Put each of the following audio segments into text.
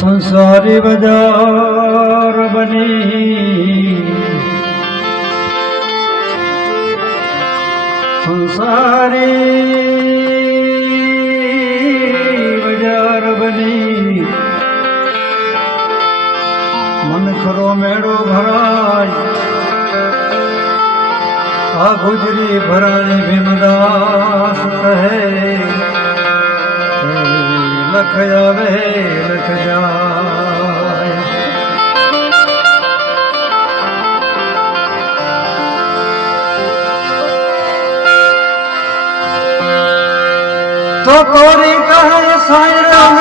સંસારી બજાર બની. સંસારી બજાર બની. મન ખરો મેળો ભરાય. આ ગુજરી ભરાણી ભીમદાસ કહે. લખ આવે લખ જાય. તો કોરી કહે સાયરા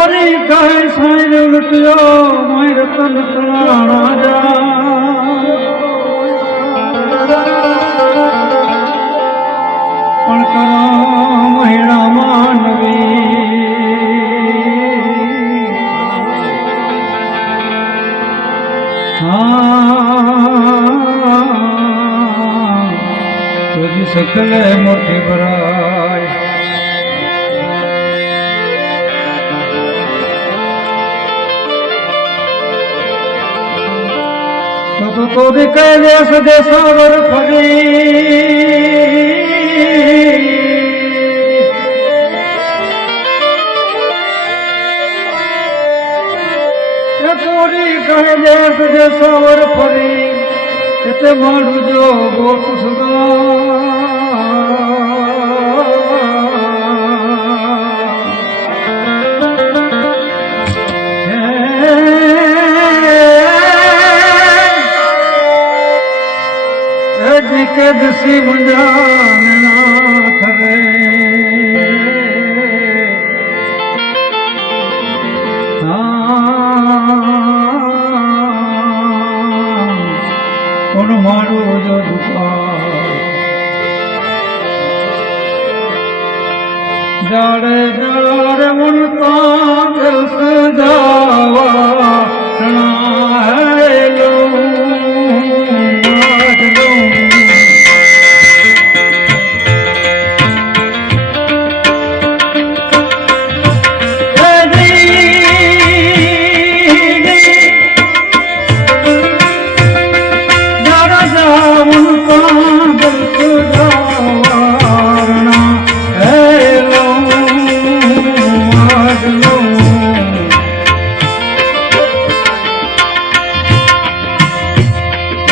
તોરી કહે સાયર લૂટ્યો મોય રતન તણાણા જા. પણ કરો મહિણા માનવી. હા સકલે મોટી ભરાય તો તો કહે દેશ દેશાવર ફરી. તોરી કહે દેશ દેશાવર ફરી. એટલે મારું જો ગોપ સુગા હજી કે દસી મુંજાના થરે કોણ મારું જો દુકાન જાડે જાડે મુનતા દિલ સજાવા રણા હેલો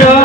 জড়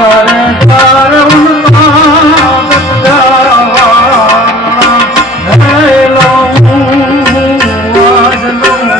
Para, para, para.